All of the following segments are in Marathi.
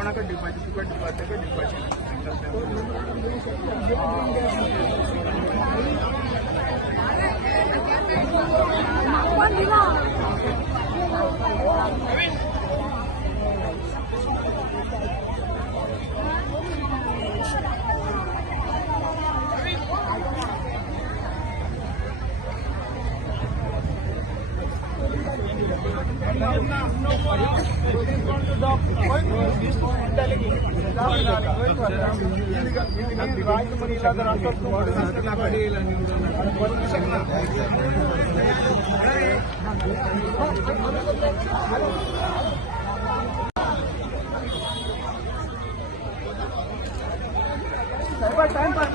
कोणाकडे डिपायचे तुका डिपायचे का डिपायचे टाइम पास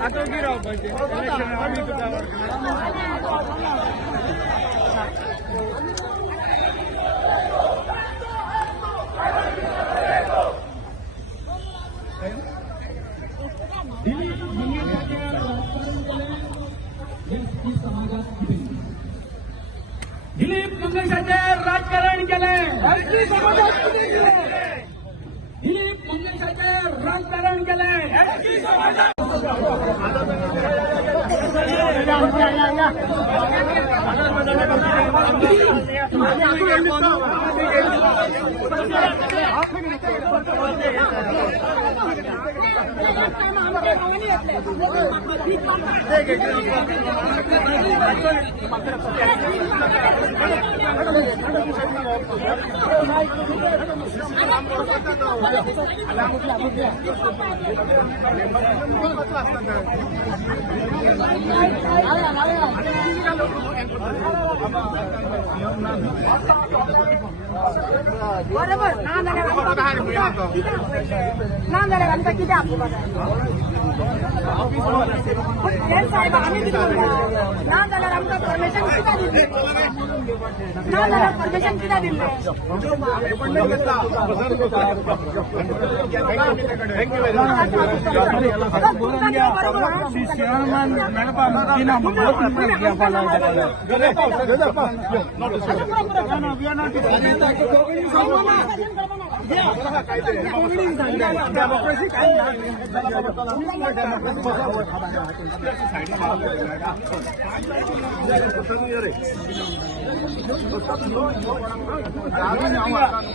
आता गिराव पाहिजे इलेक्शन आम्ही तुझा दिलीप मंगेशाचे राजकारण केले. दिलीप मंगेशाचे राजकारण केले. बरोबर ना झालं आमचा किती आपण साहेब आम्ही किती ना झालं आमचं परमिशन किती दिले ना झालं परमिशन किती दिले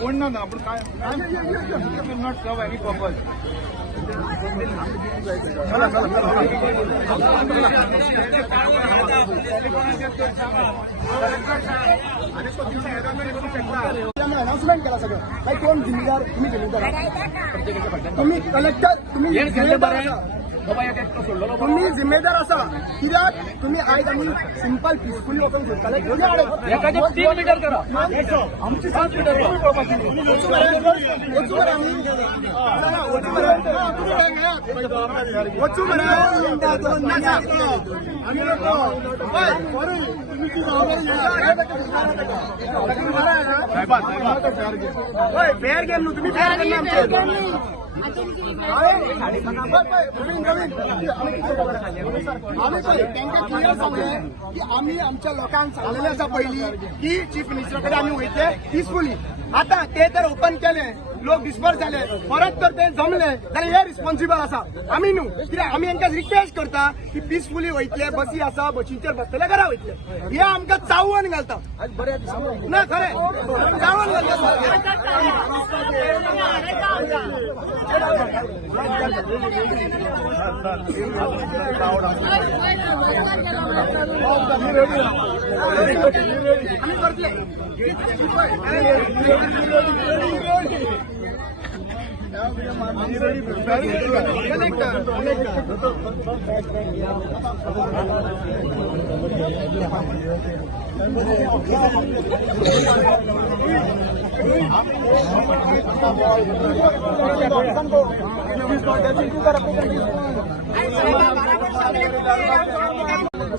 कोण ना आपण काय not serve any purpose announcement केला सगळं काही कोण जिम्मेदार तुम्ही जिम्मेदार तुम्ही कलेक्टर तुम्ही तुम्ही जिम्मेदार असा कित्याक तुम्ही आयज आमी सिंपल पिसफुली वचून सोदताले एखादी 3 मीटर करा आमची 7 मीटर वचू फेअर गेम न्हू तुम्ही फेअर गेम आम्ही आमच्या लोकांक सांगलेले आसा पयलीं की चीफ मिनिस्टर कडेन आमी वयतले पिसफुली आता ते तर ओपन केले लोक डिस्पर्स झाले परत तर ते जमले जाल्यार हे रिस्पॉन्सिबल आसा आमी न्हू कित्याक आमी तांकां रिक्वेस्ट करता की पिसफुली वयतले बसी आसा बसीचेर बसतले घरा वयतले हे आमकां चावून घालता ना खरें चावून घालता आम्ही करतले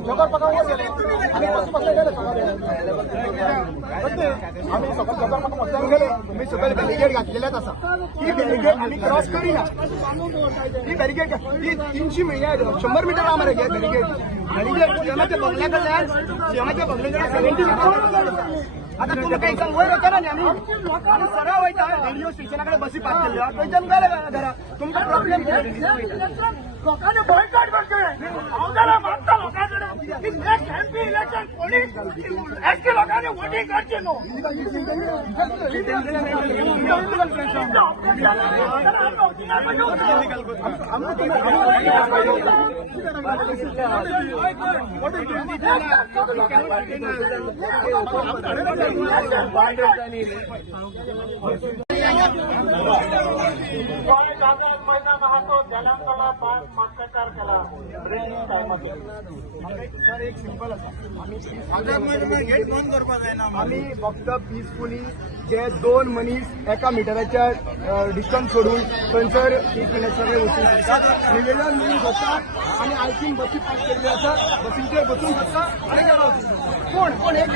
जोगरपाकावर गेले आणि बसी बसले गेले आम्ही सकाळ जोगरपाका वचून गेले मी सकाळी बॅरिकेड घातलेल्याच आसा ती बॅरिकेड आम्ही क्रॉस करिना ती बॅरिकेड ती 300 100 मीटर आम्हाला बॅरिकेड सीएमाच्या बंगल्या कडल्यान सीएमाच्या बंगल्याकडे 70 मीटर आता तुम्ही काही सांग वयर वचना न्ही आम्ही सराव वयता रेडिओ स्टेशनाकडे बसी पास केल्ल्यो थंयच्यान गेले घरा तुमकां प्रॉब्लेम लोकांनी बॉयकॉट करतले हांव जाल्यार मागता लोकां कडेन की नेक्स्ट एमपी इलेक्शन कोणी एसटी लोकांनी वोटींग करची न्हू सर एक सिंपल आसा आम्ही फक्त पिसफुली जे 2 मनीस एका मिटराच्या डिस्टन्स सोडून थंयसर एक सगळे वचूंक शकतात रिलेशन मिळून शकतात आणि आय थिंक बसी पास केल्ली आसा बसींचेर बसूंक शकता आणि घरा वचूंक शकता कोण एक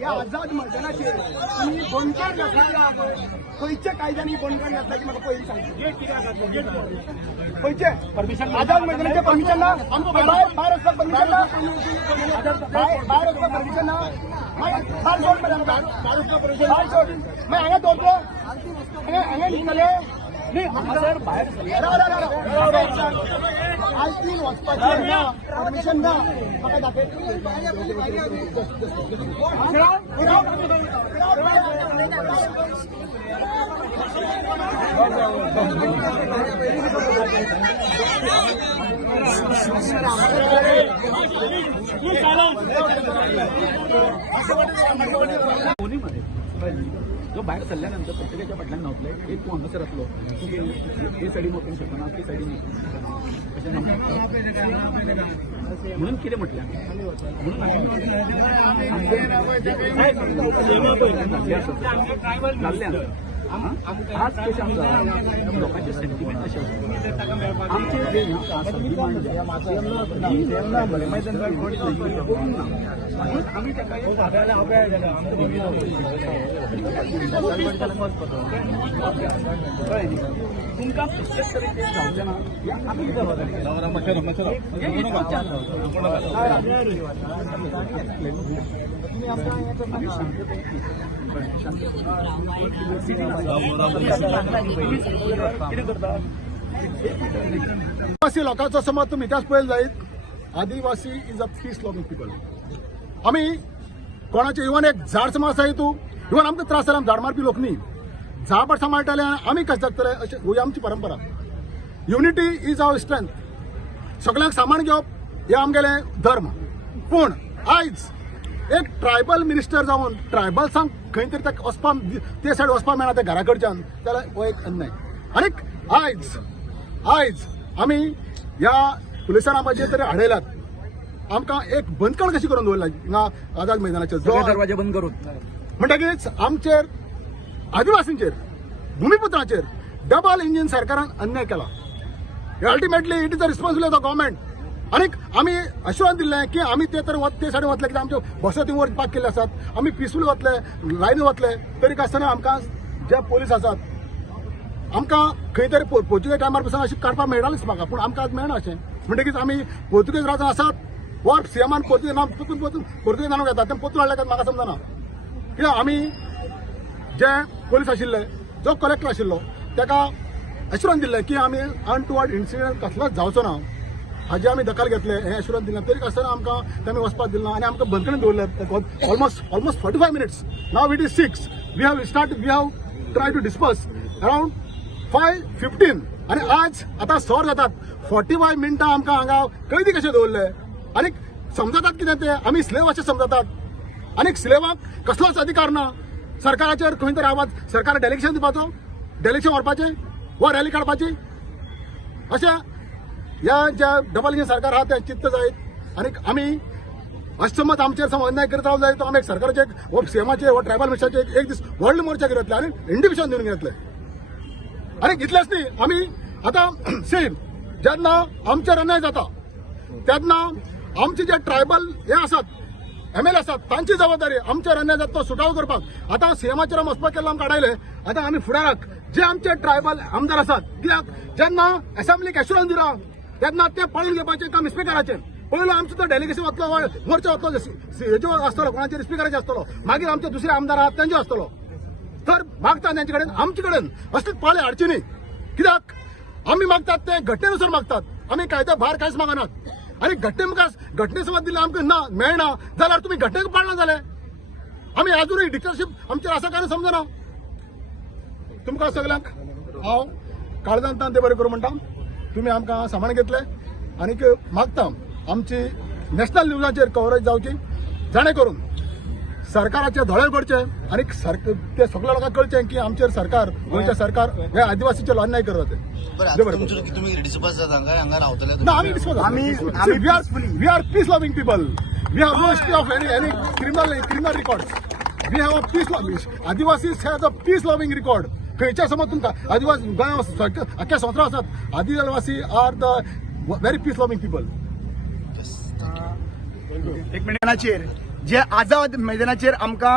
या आझाद मैदानाचेर तुमी बंदकार घातला खंयच्या कायद्यांनी बंदकार घातल्याची म्हाका पयलीं सांग खंयचे परमिशन आझाद मैदानाचें परमिशन ना भायर वचपाक परमिशन ना भायर वचपाक परमिशन ना भायर सोड मॅडम भायर वचपाक परमिशन भायर सोड मागीर हांगा दवरलो हांगा निघले सर भायर आयसीन वचपाचें ना परमिशन ना म्हाका दाखय जो बाहेर सल्ल्यानंतर प्रत्येकाच्या फाटल्यान नव्हतले एक तूं हांगासर आसलो हे सायडीन वचूंक शकना ते सायडीन म्हणून कितें म्हटलें म्हणून आज कशें आमकां लोकांचे सेंटिमेंट अशें आमचे जे आमी ताका तुमकां प्रत्येक तरेन ते जावचें ना आमी कितें आदिवासी लोकांचो समज तुमी इतिहास पळयलो जायत Adivasi is a peace loving people आमी कोणाचे इवन एक झाड समज आसा तूं इवन आमकां त्रास जाले झाड मारपी लोक न्ही झाड सांबाळटाले आमी कशें जातले अशें ही आमची परंपरा युनिटी इज आवर स्ट्रेंथ सगळ्यांक सामान घेवप हे आमगेले धर्म पूण आयज एक ट्रायबल मिनिस्टर जावन ट्रायबल्सांक खंय तरी वचपाक ते सायड वचपाक मेळना त्या घरा कडच्यान जाल्यार हो एक अन्याय आनीक आयज आमी ह्या पुलिसांना मातशें तरी आडयल्यात आमकां एक बंदखण कशी करून दवरला हिंगा आझाद मैदानाचेर जो दरवाजे बंद करून म्हणटकीच आमचेर आदिवासींचेर भूमिपुत्रांचेर डबल इंजीन सरकारान अन्याय केला ultimately it is the responsibility of the government आनीक आमी अश्युरन्स दिल्लें की आमी ते सायडीन वतले कित्याक आमच्यो बसो थिंग वर पार्क केल्ले आसात आमी पिसफुली वतले लायनी वतले तरी आसतना आमकां जे पुलीस आसात आमकां खंय तरी पोर्तुगेज टायमार पसून अशें काडपाक मेळटालेंच म्हाका पूण आमकां आज मेळना अशें म्हणटकीच आमी पोर्तुगेज राजान आसात वर सीएमान पोर्तुगेज नांव पोर्तुगेज नांव घेतात तें पोर्तुगेज हाडले म्हाका समजना कित्याक आमी जे पुलीस आशिल्ले जो कलेक्टर आशिल्लो ताका अश्युरन्स दिल्लें की आमी अनटुवर्ड इन्सिडंट कसलोच जावचो ना हाजे आमी दखल घेतले हे अश्युरन्स दिलें तरी आसतना आमकां तेमी वचपाक दिलें ना आनी आमकां बंदखणीन दवरले almost 45 minutes now it is 6 we have try to disperse around 5:15 आनी आज आतां सर जातात 45 मिनटां आमकां हांगा कैदी कशें दवरले आनी समजतात कितें ते आमी स्लेव अशें समजतात आनीक स्लेवाक कसलोच अधिकार ना सरकाराचेर खंय तरी आवाज सरकार डेलिगेशन दिवपाचो डेलिगेशन व्हरपाचें वा रॅली काडपाची अशें ह्या ज्या डबल इंजीन सरकार आहा ते चित्त जायत आनीक आमी अशें समज आमचेर समज अन्याय करत रावले जाल्यार आमी एक सरकाराचे वो सीएमाचे वो ट्रायबल मिनिस्टराचे एक दीस व्हडले मोर्चा घेतले आनी इंडिविजन दिवन घेतले आनी इतलेंच न्ही आमी आता सी जेन्ना आमचेर अन्याय जाता तेन्ना आमचे जे ट्रायबल हे आसात MLA आसात तांची जबाबदारी आमचेर अन्याय जाता तो सुटावो करपाक. आतां सीएमाचेर वचपाक केल्लो आमकां काडयले. आतां आमी फुडाराक जे आमचे ट्रायबल आमदार आसात कित्याक जेन्ना असेंब्लीक एश्युरन्स दिला तेन्ना ते पळोवन घेवपाचें काम स्पिकराचें. पयलो आमचो तो डेलिगेशन वतलो मोर्चा वतलो हेजो आसतलो कोणाचेर स्पिकराचेर आसतलो मागीर आमचे दुसरे आमदार आहात तांचो आसतलो. तर मागता तेंचे कडेन आमचे कडेन असलीच पाळे हाडची न्ही. कित्याक आमी मागतात ते घटनेनुसार मागतात. आमी कायद्या भायर कांयच मागनात. आनी घटने समज दिले आमकां ना मेळना जाल्यार तुमी घटनेक पाळना जाले. आमी आजुनूय डिक्टेटरशीप आमचेर आसा काय समजना. तुमकां सगल्यांक हांव काळजांत ते बरें करूं म्हणटा. तुमी आमकां सांबाळ घेतले आनीक मागता आमची नॅशनल न्यूजाचेर कवरेज जावची जाणे करून सरकाराचे धळे करचे आनी ते सगळ्या लोकांक कळचें की आमचेर सरकार गोंयचे सरकार हे आदिवासीचेर अन्याय करता ते. तुम्ही डिस्कस जाता हांगा रावतले ना आमी we are peace loving people. We have no history of any criminal records. We have a peace loving Adivasis have a peace loving record. खंयच्या समज तुमकां आदिवासी गोंया अख्ख्या संवसार आसात Adivasi are the very peace loving people. एक मैदानाचेर जे आझाद मैदानाचेर आमकां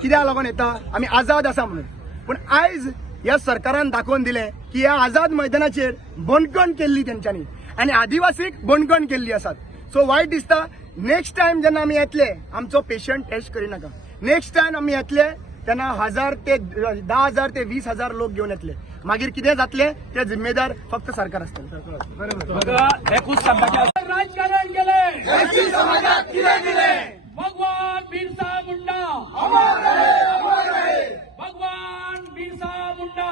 कित्याक लागून येता आमी आझाद आसा म्हणून. पूण आयज ह्या सरकारान दाखोवन दिलें की ह्या आझाद मैदानाचेर बंदखण केल्ली तेंच्यांनी आनी आदिवासीक बंदखण केल्ली आसात. सो वायट दिसता. नेक्स्ट टायम जेन्ना आमी येतले आमचो पेशंट टेस्ट करिनाका. नेक्स्ट टायम आमी येतले तेन्ना 1000 ते 10,000 ते 20,000 लोक घेवन येतले. मागीर कितें जातलें ते जिम्मेदार फक्त सरकार आसतलें. राजकारण केले भगवान बिरसा मुंडा भगवान बिरसा मुंडा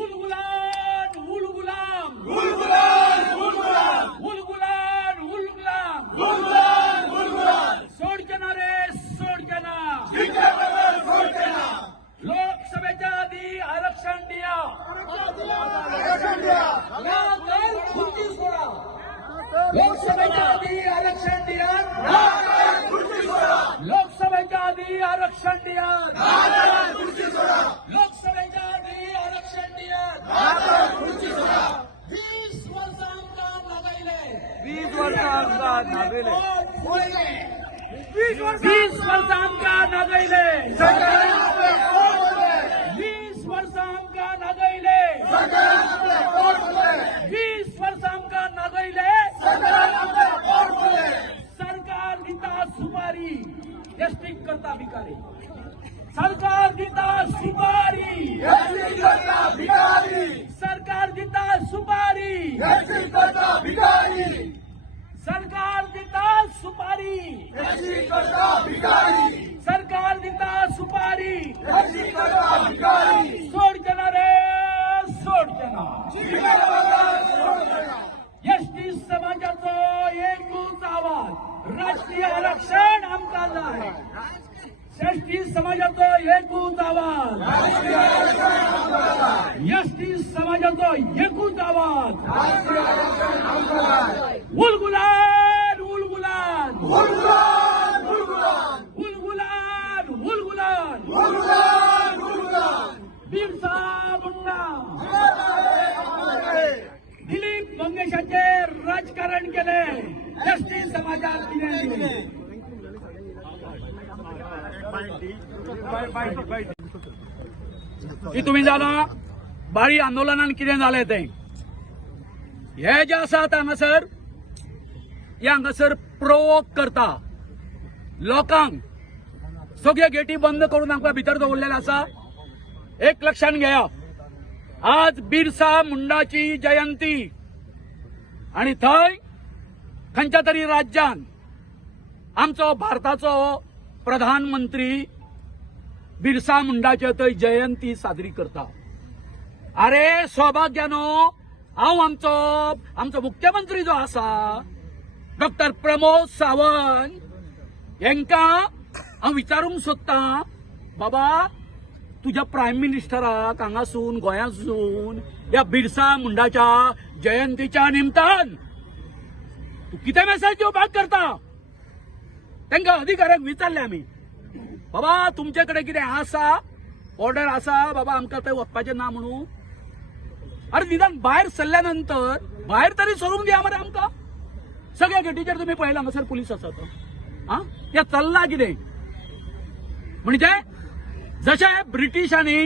उल गुलाम उल गुलाम उल गुलाम उल गुलाम उल गुलाम उल गुलाम उल गुलाम उल गुलाम सोडचना रे सोडचना लोकसभेच्या आधी आरक्षण द्या. खुर्ची सोडा. लोकसभेच्या आधी आरक्षण द्या. लोकसभेच्या आधी आरक्षण द्या. लोकसभेच्या आधी आरक्षण द्या. 20 वर्ष आमकां लागायले. 20 वर्ष आमकां लागायले. 20 वर्ष आमकां लागायले. 20 वर्ष आमकां लागायले. 20 वर्ष आमकां लागायले. सरकार दिता सुपारी एसटीक करता भिकारी. सरकार दिता सुपारी सरकार दिता सुपारी सरकार दिता सुपारी सरकार दिता सुपारी सोडचना रे सोडचना. एसटी समाजाचो एकूच आवाज राष्ट्रीय आरक्षण आमकां जाय. एसटी समाजाचो एकूच आवाज एसटी समाजाचो एकूच आवाज उलगुलान उलगुलान उलगुलान उलगुलान उलगुलान उलगुलान बिरसा मुंडा. दिलीप मंगेशाचे राजकारण केले एसटी समाजात दिले. की तुम्ही जाणा बारी आंदोलनान कितें जालें तें हे जे आसात हांगासर हे हांगासर प्रोवोक करता लोकांक. सगळ्यो गेटी बंद करून आमकां भितर दवरलेले आसा. एक लक्षात घेया आज बिरसा मुंडाची जयंती आणि थंय खंयच्या तरी राज्यान आमचो भारताचो प्रधानमंत्री बिरसा मुंडाचे थंय जयंती साजरी करता. अरे सौभाग्यानो हांव आमचो मुख्यमंत्री जो आसा डॉक्टर प्रमोद सावंत हांकां हांव विचारूंक सोदता बाबा तुझ्या प्रायम मिनिस्टराक हांगासून गोंयासून ह्या बिरसा मुंडाच्या जयंतीच्या निमतान तूं कितें मेसेज दिवपाक करता. तांकां अधिकाऱ्यांक विचारले आमी बाबा तुमचे कडेन कितें आसा ऑर्डर आसा बाबा आमकां थंय वचपाचें ना म्हणून. अरे निदान भायर सरल्यानंतर भायर तरी सरूंक दिया मरे आमकां. सगळ्या गेटीचेर तुम्ही पळयला हांगासर पुलीस आसा तो. ते चल्ला कितें म्हणजे जशें ब्रिटिशांनी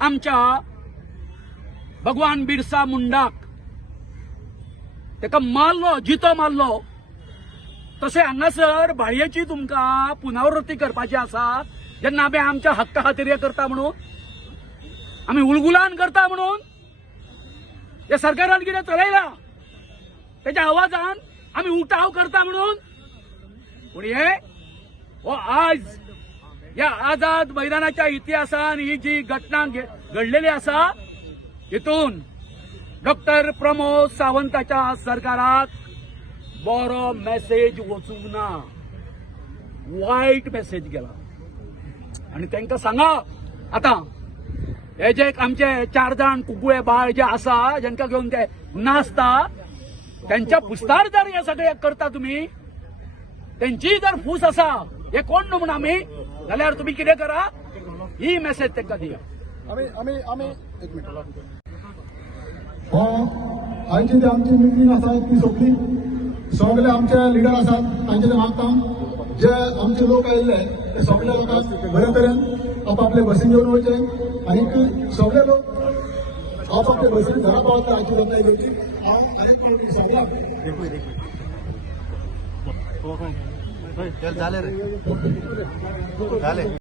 आमच्या भगवान बिरसा मुंडाक ताका मारलो, जितो मारलो, तशें हांगासर भाळयेची तुमकां पुनरावृत्ती करपाची आसा. जेन्ना आमी आमच्या हक्का खातीर हें करता म्हणून, आमी उलगुलान करता म्हणून, या सरकारान कितें चलयला तेच्या आवाजान आमी उठाव करता म्हणून. पूण हे हो आज या आझाद मैदानाच्या इतिहासान ही जी घटना घडलेली आसा हितून डॉक्टर प्रमोद सावंताच्या सरकाराक बरो मेसेज वचूंक ना, वायट मेसेज गेला. आणि तांकां सांगा आता हे जे आमचे 4 जाण कुकुळे बाळ जे आसा जांकां घेवन ते नाचता त्यांच्या पुस्तार जर हे सगळे करता तुम्ही, त्यांची जर फूस आसा हे कोण न्हू म्हणून आमी, जाल्यार तुम्ही कितें करा, ही मेसेज तांकां दिया. आम्ही एक मिनिट. आयची जी आमची मिटींग आसा ती सोपली. सगळे आमचे लिडर आसात तांचे मागता जे आमचे लोक आयिल्ले ते सगळे लोकांक बरे तरेन आपापले बसीन घेवन वयचे आनी सगळे लोक आपापले बसीन घरा पावता हाची जबाबदारी घेवची. हांव आनीक कोण सगळ्यांक चल झाले रे झाले.